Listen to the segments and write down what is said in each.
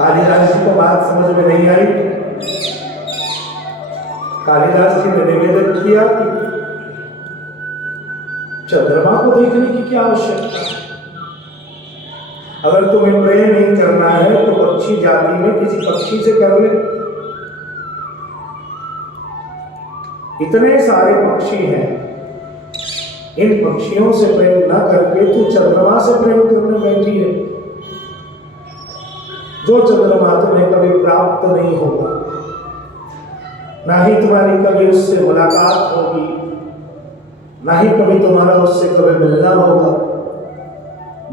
कालिदास जी को बात समझ में नहीं आई। कालिदास जी ने निवेदन किया कि चंद्रमा को देखने की क्या आवश्यकता है? अगर तुम्हें प्रेम नहीं करना है तो पक्षी जाति में किसी पक्षी से कर ले। इतने सारे पक्षी हैं, इन पक्षियों से प्रेम न करके तू चंद्रमा से प्रेम करने बैठी है, जो चंद्रमा तुम्हें कभी प्राप्त नहीं होगा, ना ही तुम्हारी कभी उससे मुलाकात होगी, ना ही कभी तुम्हारा उससे कभी मिलना होगा।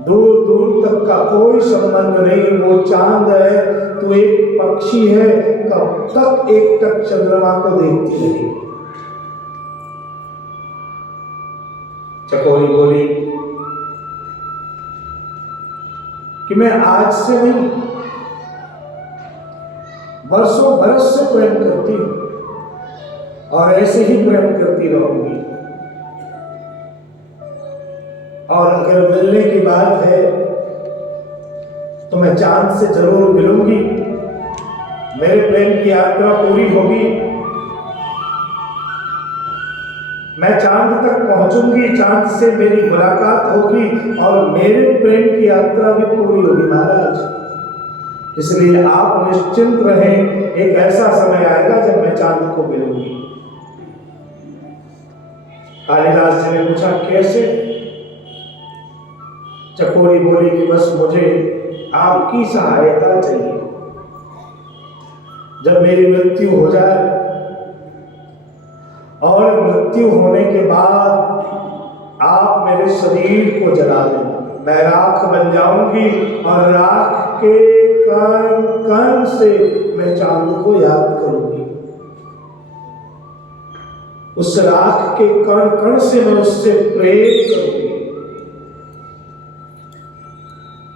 दूर दूर तक का कोई संबंध नहीं। वो चांद है, तू एक पक्षी है, कब तक एक टक चंद्रमा को देखती रही। चकोरी बोली कि मैं आज से नहीं, बरसों बरस से प्रेम करती हूं और ऐसे ही प्रेम करती रहूंगी। और अगर मिलने की बात है तो मैं चांद से जरूर मिलूंगी, मेरे प्रेम की यात्रा पूरी होगी, मैं चांद तक पहुंचूंगी, चांद से मेरी मुलाकात होगी और मेरे प्रेम की यात्रा भी पूरी होगी महाराज। इसलिए आप निश्चिंत रहें, एक ऐसा समय आएगा जब मैं चांद को मिलूंगी। कालिदास जी ने पूछा कैसे? चकोरी बोली कि बस मुझे आपकी सहायता चाहिए। जब मेरी मृत्यु हो जाए और मृत्यु होने के बाद आप मेरे शरीर को जला देना, मैं राख बन जाऊंगी और राख के कण कण से मैं चांद को याद करूंगी। उस राख के कण कण से मैं उससे प्रेम करूंगी।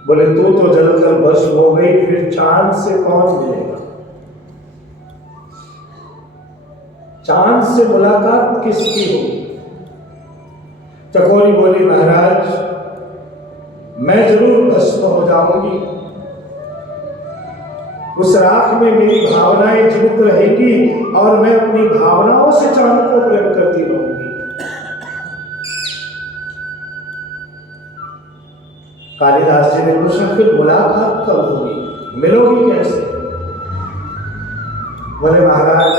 बोले तू तो जलकर भस्म हो गई, फिर चांद से कौन मिलेगा? चांद से मुलाकात किसकी होगी? चकोरी बोली महाराज मैं जरूर भस्म हो जाऊंगी, उस राख में मेरी भावनाएं जीवित रहेगी और मैं अपनी भावनाओं से चांद को प्रेम करती रहूंगी। कालिदास जी ने पूछा फिर मुलाकात कब होगी, मिलोगी कैसे? बोले महाराज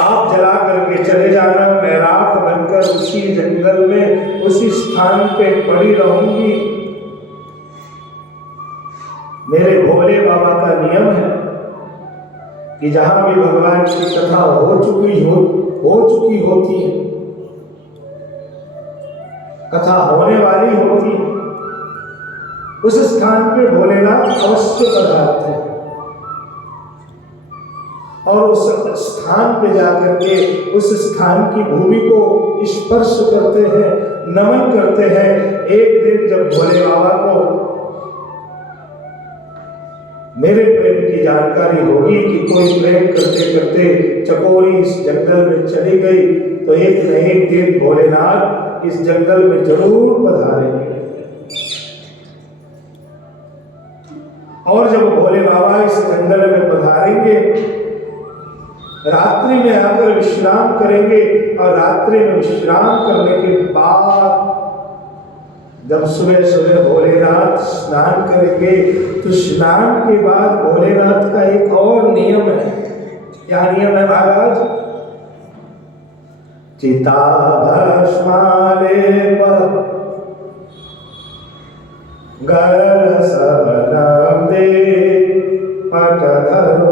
आप जला करके चले जाना, मैं राख बनकर उसी जंगल में उसी स्थान पे पड़ी रहूंगी। मेरे भोले बाबा का नियम है कि जहां भी भगवान की कथा हो चुकी होती है, कथा होने वाली होती है, उस स्थान पे भोलेनाथ अवश्य पधारते हैं और उस स्थान पे जाकर के उस स्थान की भूमि को स्पर्श करते हैं, नमन करते हैं। एक दिन जब भोले बाबा को मेरे प्रेम की जानकारी होगी कि कोई प्रेम करते करते चकोरी इस जंगल में चली गई, तो एक न एक दिन भोलेनाथ इस जंगल में जरूर पधारेंगे। और जब भोले बाबा इस जंगल में पधारेंगे, रात्रि में आकर विश्राम करेंगे और रात्रि में विश्राम करने के बाद जब सुबह सुबह भोलेनाथ स्नान करेंगे, तो स्नान के बाद भोलेनाथ का एक और नियम है। क्या नियम है महाराज? चिता भस्मालेप गरल सबनम दे पटधरो।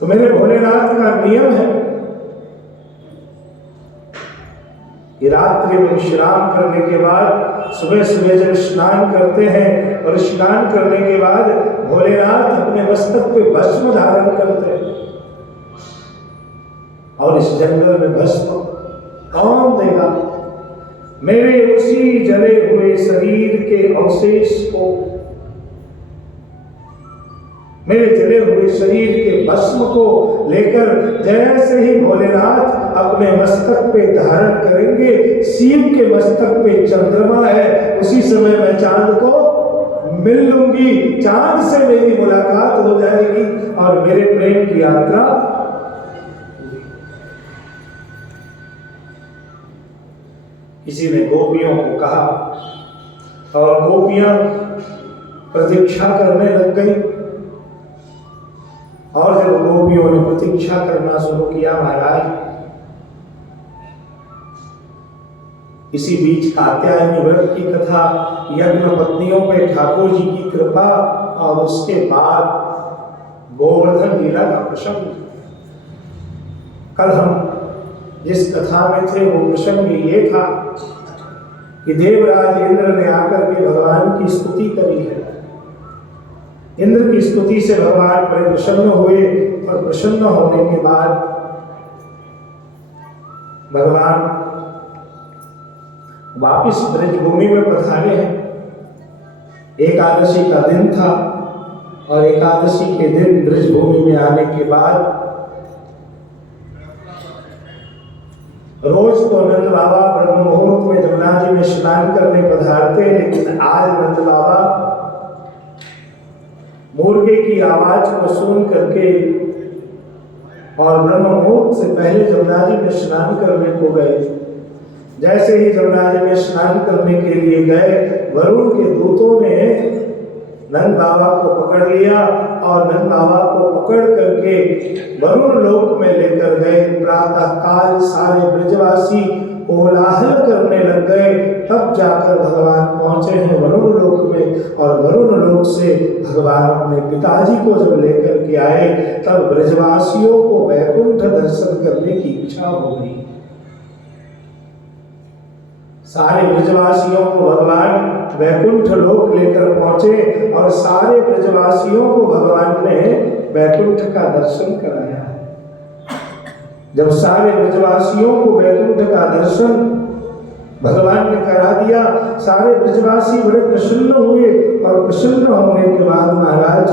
तो मेरे भोलेनाथ का नियम है कि रात्रि में विश्राम करने के बाद सुबह सुबह जब स्नान करते हैं और स्नान करने के बाद भोलेनाथ अपने मस्तक पे भस्म धारण करते हैं। और इस जंगल में भस्म कौन देगा? मेरे उसी जले हुए शरीर के अवशेष को, मेरे जले हुए शरीर के भस्म को लेकर जैसे ही भोलेनाथ अपने मस्तक पे धारण करेंगे, शिव के मस्तक पे चंद्रमा है, उसी समय मैं चांद को मिल लूंगी, चांद से मेरी मुलाकात हो जाएगी और मेरे प्रेम की यात्रा। किसी ने गोपियों को कहा और गोपियां प्रतीक्षा करने लग गई। और जब गोपियों ने प्रतीक्षा करना शुरू किया महाराज, इसी बीच कात्यायनी व्रत की कथा, यज्ञ पत्नियों पे ठाकुर जी की कृपा और उसके बाद गोवर्धन लीला का प्रसंग। कल हम जिस कथा में थे वो प्रसंग ये था कि देवराज इंद्र ने आकर के भगवान की स्तुति करी है। इंद्र की स्तुति से भगवान बड़े प्रसन्न हुए और प्रसन्न होने के बाद भगवान वापिस ब्रजभूमि में पधारे हैं। एकादशी का दिन था और एकादशी के दिन ब्रजभूमि में आने के बाद रोज तो नंद बाबा ब्रह्म मुहूर्त में जमुना जी में स्नान करने पधारते, लेकिन आज नंद बाबा मुर्गे की आवाज को सुन करके और ब्रह्म मुहूर्त से पहले जमुना जी में स्नान करने को गए। जैसे ही जमुना जी में स्नान करने के लिए गए, वरुण के दूतों ने नंद बाबा को पकड़ लिया और नंद बाबा को पकड़ करके वरुण लोक में लेकर गए। प्रातः काल सारे ब्रजवासी कोलाहल करने लग गए, तब जाकर भगवान पहुंचे हैं वरुण लोक में। और वरुण लोक से भगवान अपने पिताजी को जब लेकर के आए, तब ब्रजवासियों को वैकुंठ दर्शन करने की इच्छा हो गई। सारे ब्रजवासियों को भगवान वैकुंठ लोक लेकर पहुंचे और सारे ब्रजवासियों को भगवान ने वैकुंठ का दर्शन कराया। जब सारे ब्रजवासियों को वैकुंठ का दर्शन भगवान ने करा दिया, सारे ब्रजवासी बड़े प्रसन्न हुए। और प्रसन्न होने के बाद महाराज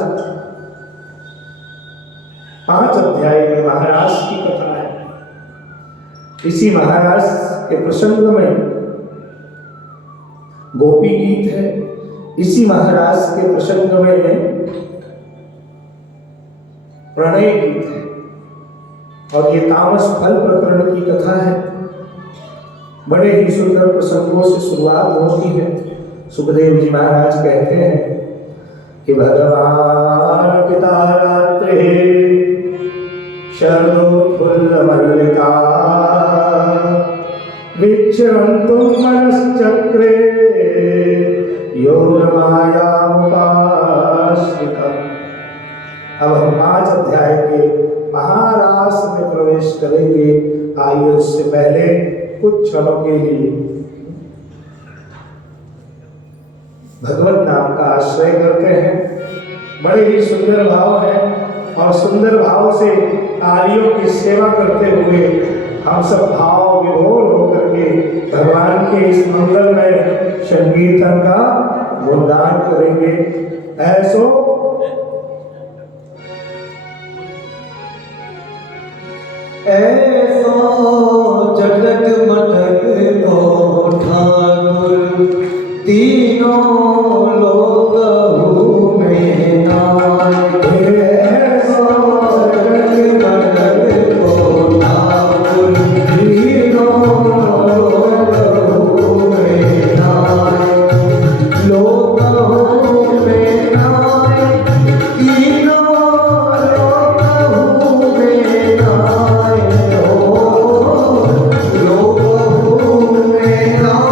5 अध्याय में महाराज की कथा है। इसी महाराज के प्रसंग में गोपी गीत है। इसी महाराज के प्रसंग में प्रणय गीत है। और ये तामस फल प्रकरण की कथा है। बड़े ही सुंदर प्रसंगों से शुरुआत होती है। सुखदेव जी महाराज कहते हैं कि भगवान पिता रात्रे शरदोत्फुल्ल मल्लिका विचरन्तुं मनश्चक्रे योग मायामुपाश्रितम्। अब हम 5 अध्याय के महारास में प्रवेश करेंगे। आइए उससे पहले कुछ क्षणों के लिए भगवत नाम का आश्रय करते हैं। बड़े ही सुंदर भाव है और सुंदर भाव से तालियों की सेवा करते हुए हम सब भाव विभोर होकर के भगवान के इस मंगलमय संकीर्तन का गुणगान करेंगे। ऐसो ऐसो जगत मटक लो ठाकुर तीनों लोक में नाय। ऐसो जगत मटक लो ठाकुर तीनों लोक में नाय। लोक में नाय तीनों लोक में नाय। लोक में नाय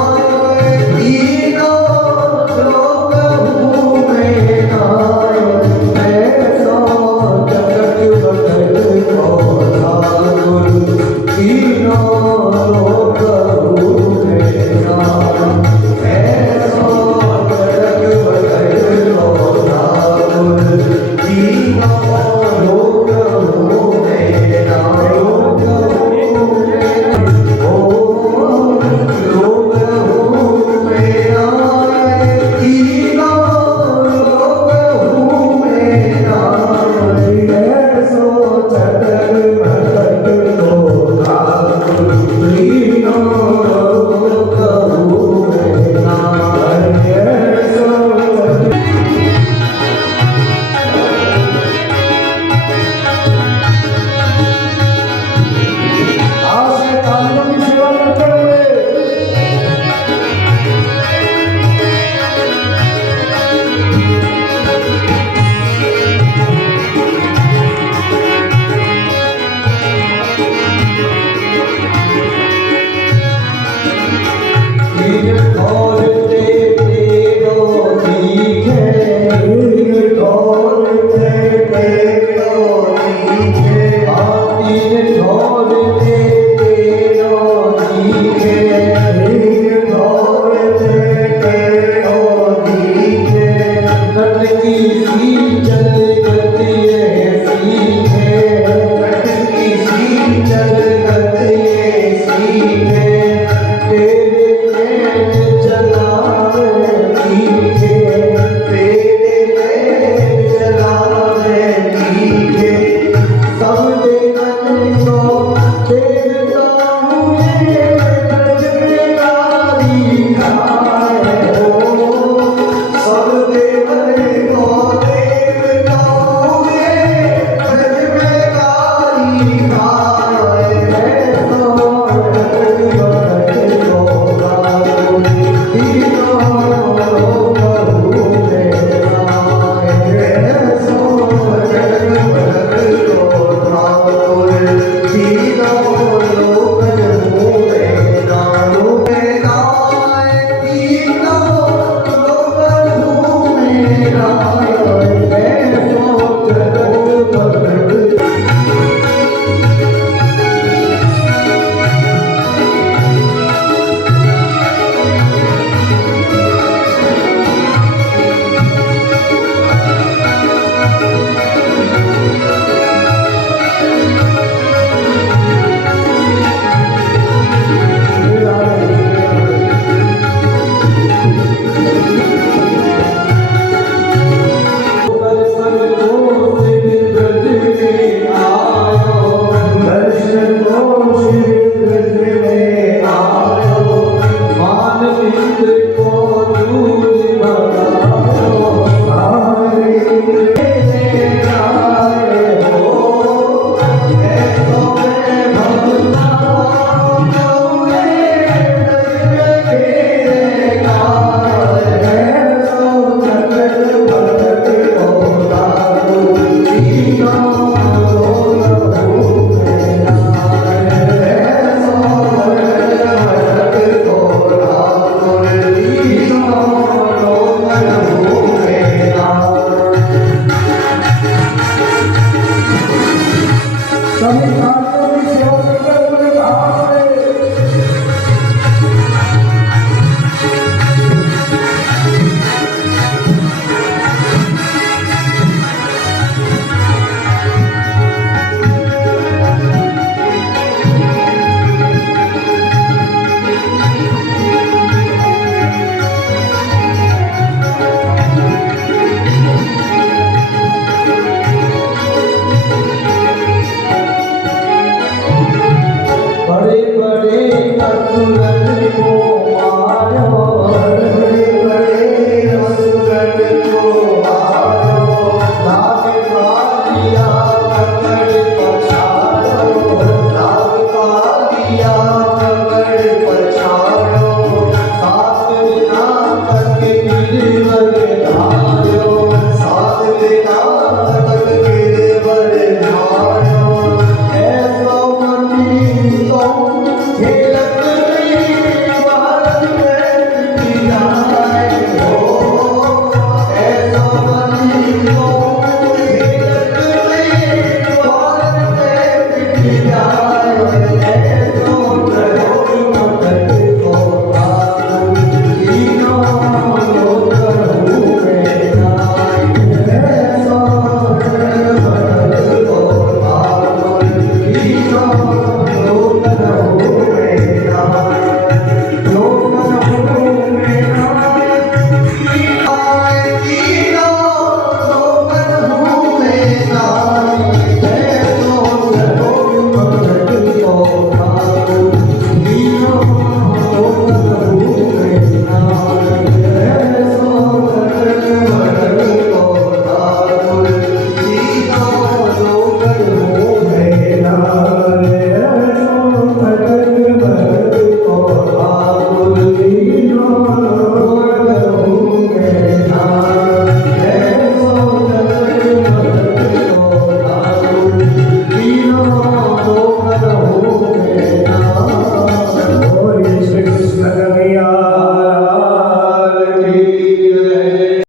तीर और